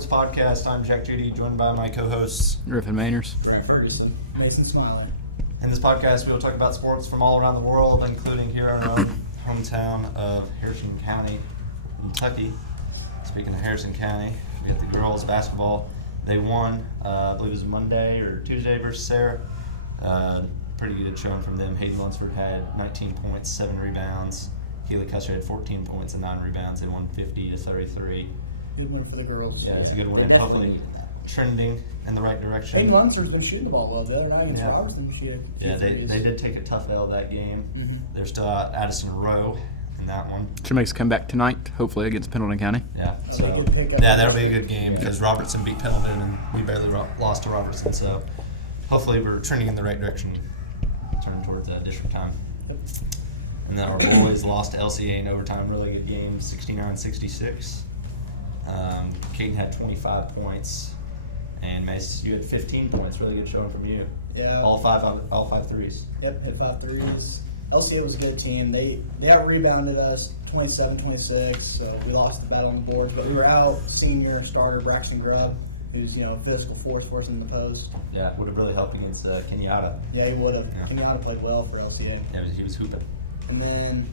Sports Podcast. I'm Jack Judy, joined by my co-hosts Griffin Mainers, Brad Ferguson, Mason Smiley. In this podcast, we will talk about sports from all around the world, including here in our own hometown of Harrison County, Kentucky. Speaking of Harrison County, we got the girls basketball. They won, I believe it was Monday or Tuesday versus Sarah. Pretty good showing from them. Hayden Lunsford had 19 points, 7 rebounds. Keely Custer had 14 points and 9 rebounds. They won 50-33. Good win for the girls. Yeah, it's a good win. Hopefully trending in the right direction. Hayden Lunsford's been shooting the ball well. The other night against Yeah. Robertson, she had Yeah, they did take a tough L that game. Mm-hmm. They're still at Addison Row in that one. should make a comeback tonight, hopefully against Pendleton County. Yeah, Oh, so they could pick up that'll be a good game because Robertson beat Pendleton and we barely lost to Robertson. So hopefully we're trending in the right direction, turning towards district time. And then our boys lost to LCA in overtime. Really good game, 69-66. Caden had 25 points, and Mace, you had 15 points. Really good showing from you. Yeah. All five threes. Yep, hit 5 threes. LCA was a good team. They out-rebounded us 27-26, so we lost the battle on the board. But we were out senior starter Braxton Grubb, who's, physical force for us in the post. Yeah, would have really helped against Kenyatta. Yeah, he would have. Yeah. Kenyatta played well for LCA. Yeah, he was hooping. And then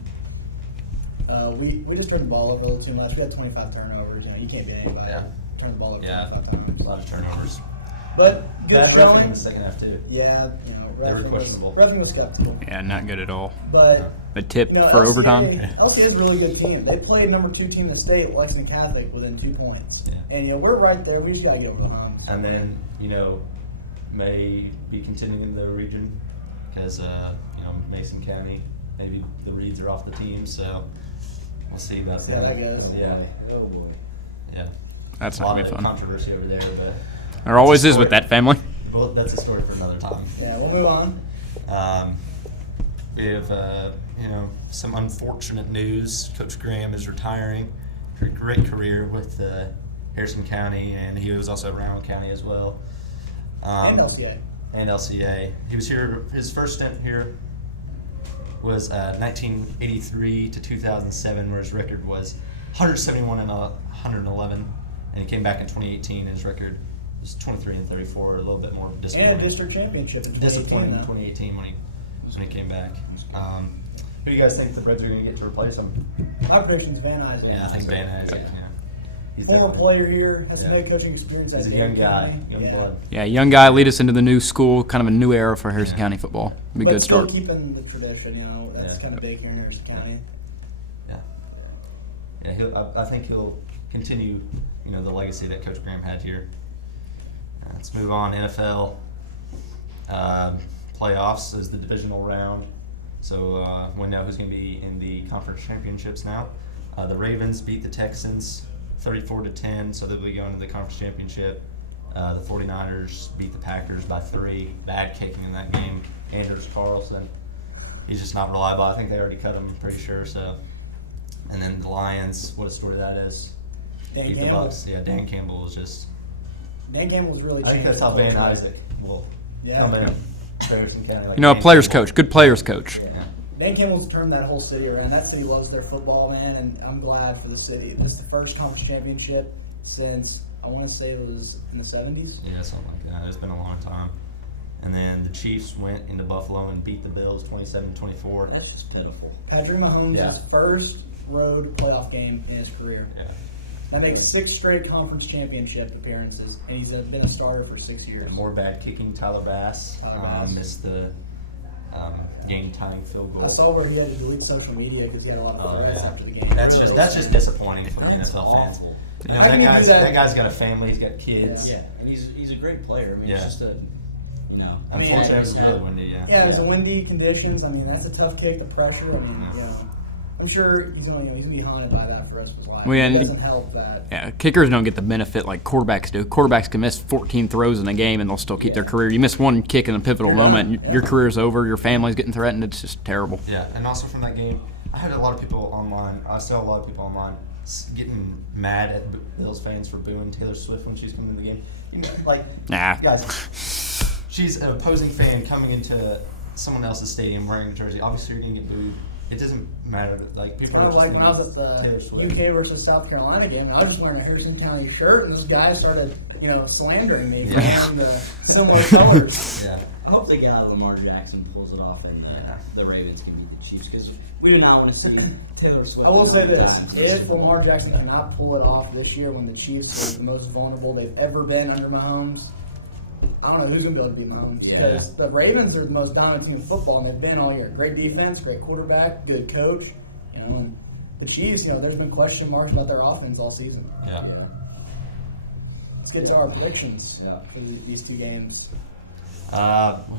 we just turned the ball over a little too much. We had 25 turnovers. You can't beat anybody. Yeah. Turn the ball over Yeah. 25 times. A lot of turnovers. But good Bad reffing in showing. the second half too. Yeah, They were reffing questionable. Reffing was skeptical. Yeah, not good at all. But A tip for LCA, overtime. LCA is a really good team. They played number 2 team in the state, Lexington Catholic, within 2 points. Yeah. And we're right there. We just gotta get over the hump. And then, may be continuing in the region because, Mason County, maybe the Reeds are off the team, so we'll see about See how that. that goes. Yeah, oh boy. yeah. That's A not lot going to of be fun. controversy over there, but There always It's a is with story. that family. well, that's a story for another time. Yeah, we'll move on. We have, some unfortunate news. Coach Graham is retiring. Had a great career with Harrison County, and he was also Rowan County as well. And LCA. And LCA. He was here. His first stint here was 1983 to 2007, where his record was 171 and 111, and he came back in 2018. And his record was 23-34, a little bit more disappointing. And a district championship in 2018. Disappointing in though. 2018 when he came back. Who do you guys think the Reds are going to get to replace him? My prediction's Van Isaac. Yeah, I think Van Isaac. Yeah. He's Former definitely- player here, has some Yeah. head coaching experience at He's a Dane young guy, County. young Yeah. blood. Yeah, young guy, lead us into the new school, kind of a new era for Harrison Yeah. County football. Be a But good still start. keeping the tradition, that's Yeah. kind of big here in Harrison County. Yeah, I think he'll continue, the legacy that Coach Graham had here. Let's move on. NFL playoffs is the divisional round, so we know who's going to be in the conference championships now. The Ravens beat the Texans 34-10, so they'll be going to the conference championship. The 49ers beat the Packers by 3. Bad kicking in that game. Anders Carlson, he's just not reliable. I think they already cut him, I'm pretty sure. So, and then the Lions, what a story that is. Dan Beat the Campbell. Bucks. Yeah, Dan Campbell was just. Dan Campbell's really I think changed that's how the Van culture. Isaac will Yeah. come in. Harrison County, like A Dan player's Campbell. coach, good player's coach. Yeah. Dan Campbell's turned that whole city around. That city loves their football, man, and I'm glad for the city. This is the first conference championship since, I want to say it was in the 70s. Yeah, something like that. It's been a long time. And then the Chiefs went into Buffalo and beat the Bills 27-24. That's just pitiful. Patrick Mahomes' Yeah. first road playoff game in his career. Yeah. That makes 6 straight conference championship appearances, and he's been a starter for 6 years. And more bad kicking. Tyler Bass Tyler Bass. missed the game-tying field goal. I saw where he had to delete social media because he had a lot of Oh, threats yeah. after the game. That's just disappointing for the That's NFL fans. awful. How can you do that? That guy's got a family. He's got kids. Yeah, and he's a great player. I mean, Yeah. it's just I mean, Unfortunately, it was it's really had- windy. Yeah. Yeah, it was a windy conditions. I mean, that's a tough kick. The pressure. I mean, Yeah. I'm sure he's gonna be haunted by that for the rest of his life. Well, yeah, It and- doesn't help that. Yeah, kickers don't get the benefit like quarterbacks do. Quarterbacks can miss 14 throws in a game and they'll still keep their career. You miss one kick in a pivotal You're moment, done. and your Yeah. career's over, your family's getting threatened. It's just terrible. Yeah, and also from that game, I had a lot of people online. I saw a lot of people online getting mad at Bills fans for booing Taylor Swift when she's coming to the game. Nah. Guys, she's an opposing fan coming into someone else's stadium wearing a jersey. Obviously, you're gonna get booed. it doesn't matter. Like people Kind are of just like when I thinking was at Taylor the Swift. UK versus South Carolina game, and I was just wearing a Harrison County shirt, and this guy started, slandering me for Yeah. wearing the similar colors. Yeah. I hope the guy Lamar Jackson pulls it off and the Ravens can beat the Chiefs because we do not want to see Taylor Swift. I will say this: times. if Lamar Jackson cannot pull it off this year, when the Chiefs are the most vulnerable they've ever been under Mahomes, I don't know who's going to be able to beat Mahomes. Yeah. Because the Ravens are the most dominant team in football, and they've been all year. Great defense, great quarterback, good coach. And the Chiefs, there's been question marks about their offense all season. Yeah. Yeah. Let's get to our predictions Yeah. for these two games.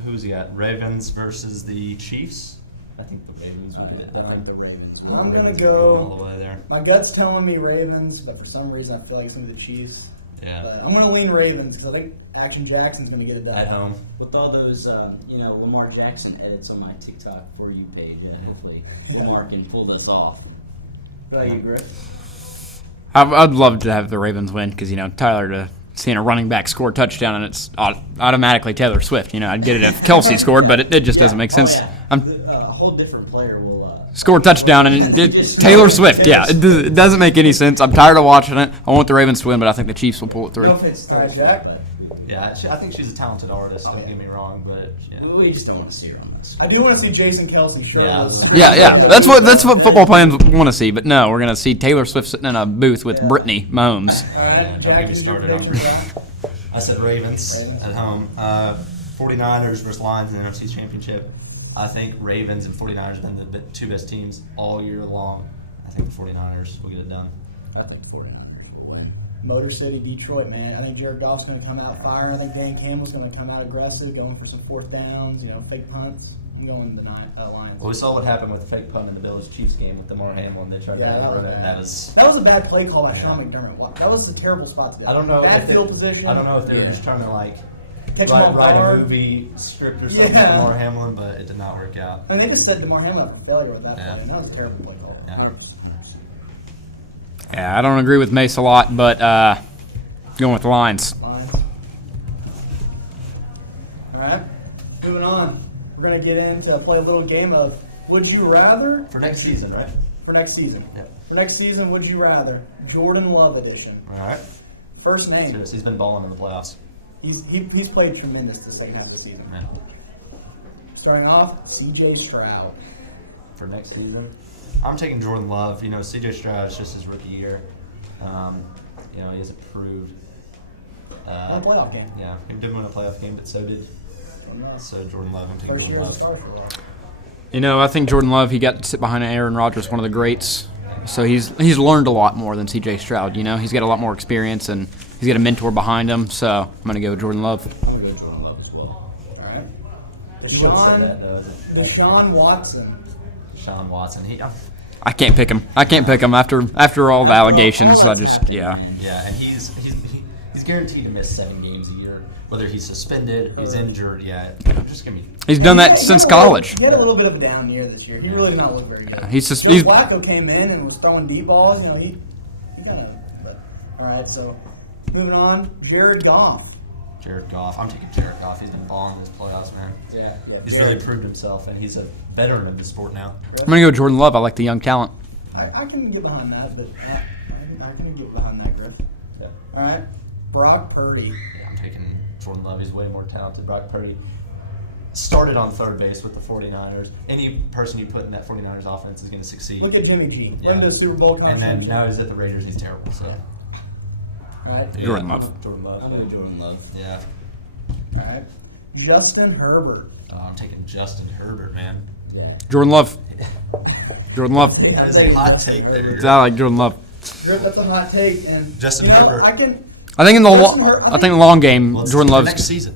Who's he got? Ravens versus the Chiefs. I think the Ravens will get it done. The Ravens. I'm gonna Ravens are go- going all the way there. My gut's telling me Ravens, but for some reason I feel like it's going to be the Chiefs. Yeah. But I'm going to lean Ravens because I think Action Jackson's going to get it done. At home. With all those, Lamar Jackson edits on my TikTok For You page, and hopefully Lamar can pull those off. What about you, Griff? I'd love to have the Ravens win because Tyler seeing a running back score a touchdown and it's automatically Taylor Swift. I'd get it if Kelsey scored, but it just doesn't make sense. A whole different player will. Score a touchdown and Taylor Swift. Yeah, it doesn't make any sense. I'm tired of watching it. I want the Ravens to win, but I think the Chiefs will pull it through. No offense to All right, Taylor Jack? Swift, Yeah, I think she's a talented artist. Oh, Don't yeah. get me wrong, but yeah. but we just don't want to see her on this. I do want to see Jason Kelsey shirtless. Yeah. That's what football fans want to see. But no, we're gonna see Taylor Swift sitting in a booth with Brittany Mahomes. All right, Don't Jack, get me you your started on predictions, Jack? I said Ravens at home. 49ers versus Lions in the NFC Championship. I think Ravens and 49ers have been the two best teams all year long. I think the 49ers will get it done. I think 49ers will win. Motor City, Detroit, man. I think Jared Goff's going to come out firing. I think Dan Campbell's going to come out aggressive, going for some fourth downs, fake punts. I'm going the Lions. Well, we saw what happened with the fake punt in the Bills Chiefs game with DeMar Hamlin. They tried to Yeah, that run was it. bad. That was. A bad play call by Yeah. Sean McDermott. Wow, that was a terrible spot to be. I don't know. Bad if they- field position. I don't know if they were Yeah. just trying to Catch him off write a guard. movie script or something Yeah. for DeMar Hamlin, but it did not work out. I mean, they just set DeMar Hamlin up for failure with that Yeah. play. And that was a terrible play call. Yeah. Yeah, I don't agree with Mace a lot, but going with the Lions. Lions. All right, moving on. We're going to get into play a little game of Would You Rather For next season, right? for next season. Yep. For next season, Would You Rather? Jordan Love edition. All right. First name. Seriously, he's been balling in the playoffs. He's played tremendous the second half of the season. Man. Starting off, C.J. Stroud. For next season, I'm taking Jordan Love. C.J. Stroud is just his rookie year. He has improved. Won a playoff game. Yeah, he did win a playoff game, but so did Jordan Love. I'm taking First Jordan year as a Love. starter for a while. I think Jordan Love, he got to sit behind Aaron Rodgers, one of the greats. So he's learned a lot more than C.J. Stroud. He's got a lot more experience and he's got a mentor behind him. So I'm gonna go with Jordan Love. I'm going to go Jordan Love as well. All right. You wouldn't say that, though. Deshaun Watson. Sean Watson. I can't pick him. After all the allegations. I just Yeah, and he's guaranteed to miss 7 games a year, whether he's suspended, he's injured. Yeah, just give me. He's done He that had since a little- college. He had a little bit of a down year this year. He really did not look very good. Yeah, he's just- Joe he's- Flacco came in and was throwing deep balls. He kind of. All right, so moving on, Jared Goff. Jared Goff. I'm taking Jared Goff. He's been balling in this playoffs, man. Yeah. He's really proved himself, and he's a veteran of the sport now. I'm gonna go with Jordan Love. I like the young talent. I can get behind that, but I can get behind that, Griff. Yeah. All right, Brock Purdy. I'm taking Jordan Love. He's way more talented. Brock Purdy started on third base with the 49ers. Any person you put in that 49ers offense is going to succeed. Look at Jimmy G. Yeah. Went to the Super Bowl And then conference. now he's at the Raiders. He's terrible. So All right, Jordan Love. Jordan Love. I'm going to Jordan Love. Yeah. all right, Justin Herbert. I'm taking Justin Herbert, man. Yeah. Jordan Love. Jordan Love. That is a hot take there. I like Jordan Love. Griff, that's a hot take, and Justin you know, Herbert. I can. I think in the Justin Her- I think in the long game, Well, it's Jordan the Love's. next season.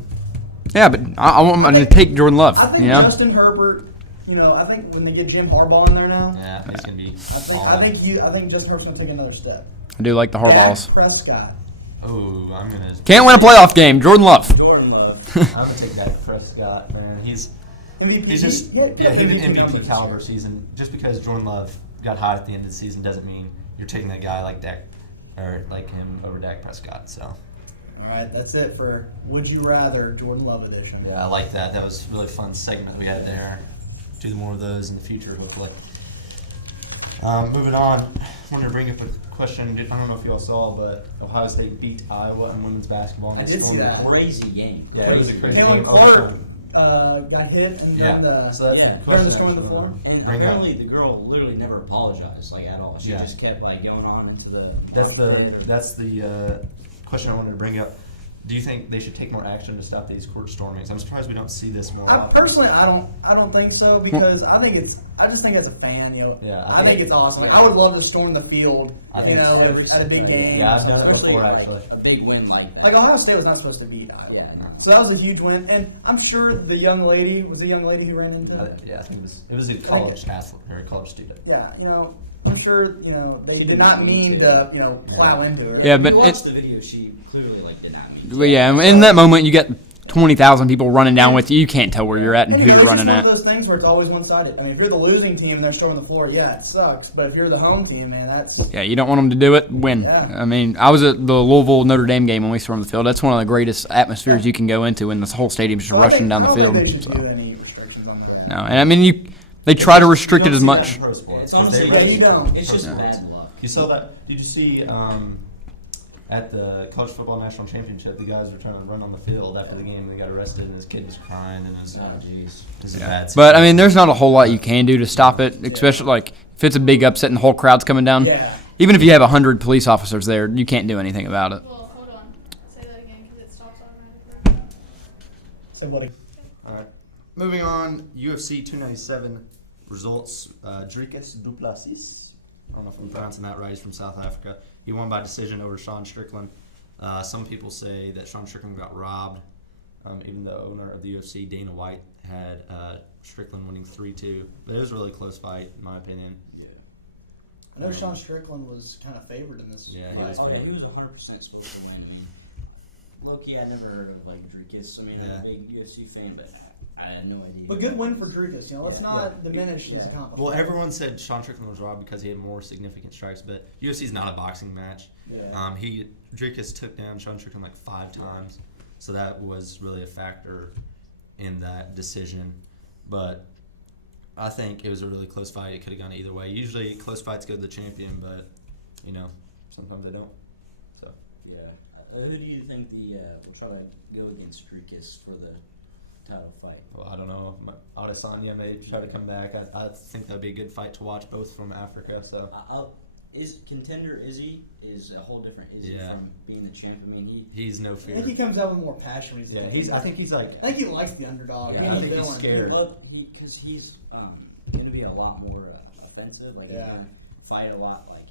Yeah, but I'm gonna take Jordan Love. I think Justin Herbert. I think when they get Jim Harbaugh in there now, Yeah, he's going to be. I think Justin Herbert's going to take another step. I do like the Harbaughs. Dak Prescott. Oh, I'm going to. Can't win a playoff game. Jordan Love. Jordan Love. I'm going to take Dak Prescott, man. He's MVP. just. he Yeah, he had an MVP numbers MVP this caliber year. season. Just because Jordan Love got hot at the end of the season doesn't mean you're taking that guy like Dak, or like him over Dak Prescott. So. All right, that's it for Would You Rather Jordan Love edition. Yeah, I like that. That was a really fun segment we had there. Do more of those in the future, hopefully. Moving on, I wanted to bring up a question. I don't know if you all saw, but Ohio State beat Iowa in women's basketball. And I they did see stormed the that. court. Crazy game. Yeah, it was a crazy Caitlin game. Clark got hit and Yeah, during the so that's yeah, the during question. the storm of the actually. floor. And Bring up. apparently the girl literally never apologized like at all. She Yeah. just kept like going on into the. That's the question I wanted to bring up. Do you think they should take more action to stop these court stormings? I'm surprised we don't see this more often. Personally, I don't think so because I just think as a fan, Yeah, I think it's awesome. Like I would love to storm the field, I think at a big game. Yeah, I've done it Especially, before, like, actually. A big win like that. Like Ohio State was not supposed to beat Iowa. Yeah. So that was a huge win, and I'm sure the young lady who ran into. Yeah, I think it was a college athlete or a college student. Yeah, I'm sure they did not mean to plow into her. Yeah, But but you it's watch the video. She clearly like did not mean. but yeah. In that moment, you get 20,000 people running down with you. You can't tell where you're at and who It's you're running just at. one of those things where it's always one-sided. I mean, if you're the losing team and they're storming the floor, yeah, it sucks. But if you're the home team, man, that's Yeah, you don't want them to do it. Win. Yeah. I mean, I was at the Louisville Notre Dame game when we stormed the field. That's one of the greatest atmospheres you can go into, and this whole stadium's just So I rushing think- down the I field. don't think they should So. do any restrictions on that. No, and I mean, they try to restrict You it don't as see that much. in pro sports, It's 'cause honestly they- Yeah, you don't. It's just Yeah. bad luck. You saw that? Did you see at the college football national championship, the guys were trying to run on the field after the game. They got arrested, and his kid was crying, and it was, Oh jeez. it was a bad. But I mean, there's not a whole lot you can do to stop it, especially like if it's a big upset and the whole crowd's coming down. Yeah. Even if you have 100 police officers there, you can't do anything about it. Well, hold on. Say that again because it stops automatically. Say what? All right. Moving on, UFC 297 results. Dricus du Plessis. I don't know if I'm pronouncing that right. He's from South Africa. He won by decision over Sean Strickland. Some people say that Sean Strickland got robbed. Even the owner of the UFC, Dana White, had Strickland winning 3-2. But it was a really close fight, in my opinion. I know Sean Strickland was kind of favored in this. Yeah, he fight. was Oh yeah, favored. he was 100% supposed to win. I mean, low key, I never heard of like Dricus. I mean, I'm Yeah. a big UFC fan, but I had no idea. But good win for Dricus. Let's Yeah. not diminish his accomplishment. Well, everyone said Sean Strickland was robbed because he had more significant strikes, but UFC's not a boxing match. Yeah. Dricus took down Sean Strickland like 5 times, so that was really a factor in that decision. But I think it was a really close fight. It could have gone either way. Usually, close fights go to the champion, but sometimes they don't. So Yeah. Who do you think will try to go against Dricus for the title fight? well, I don't know. Adesanya may try to come back. I think that'd be a good fight to watch, both from Africa. So Is contender Izzy is a whole different Izzy Yeah. from being the champ. I mean, he's no I fear. think he comes out with more passion. When he's I think he's like. I think he likes the underdog. Yeah, being I a think he's villain. scared. well, because he's going to be a lot more offensive. Like, Yeah. he's going to fight a lot like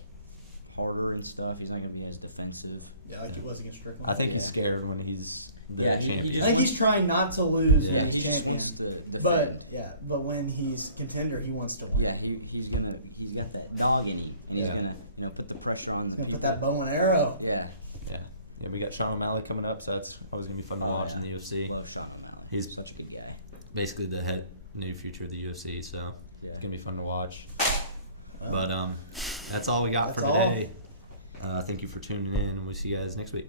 harder and stuff. He's not going to be as defensive. Yeah, like he was against Strickland. I think he's Yeah. scared when he's the Yeah, he champion. just I think he's trying not to lose Yeah. when he's He just champion. wants the But when he's contender, he wants to win. yeah, he's got that dog in him, and he's Yeah. gonna put the pressure on. He's gonna put that bow and arrow. Yeah. Yeah, we got Sean O'Malley coming up, so that's always gonna be fun to watch yeah. in the UFC. Love Sean O'Malley. He's- such a good guy. Basically, the new future of the UFC, so Yeah. it's gonna be fun to watch. But that's all we got for That's all. today. Thank you for tuning in, and we'll see you guys next week.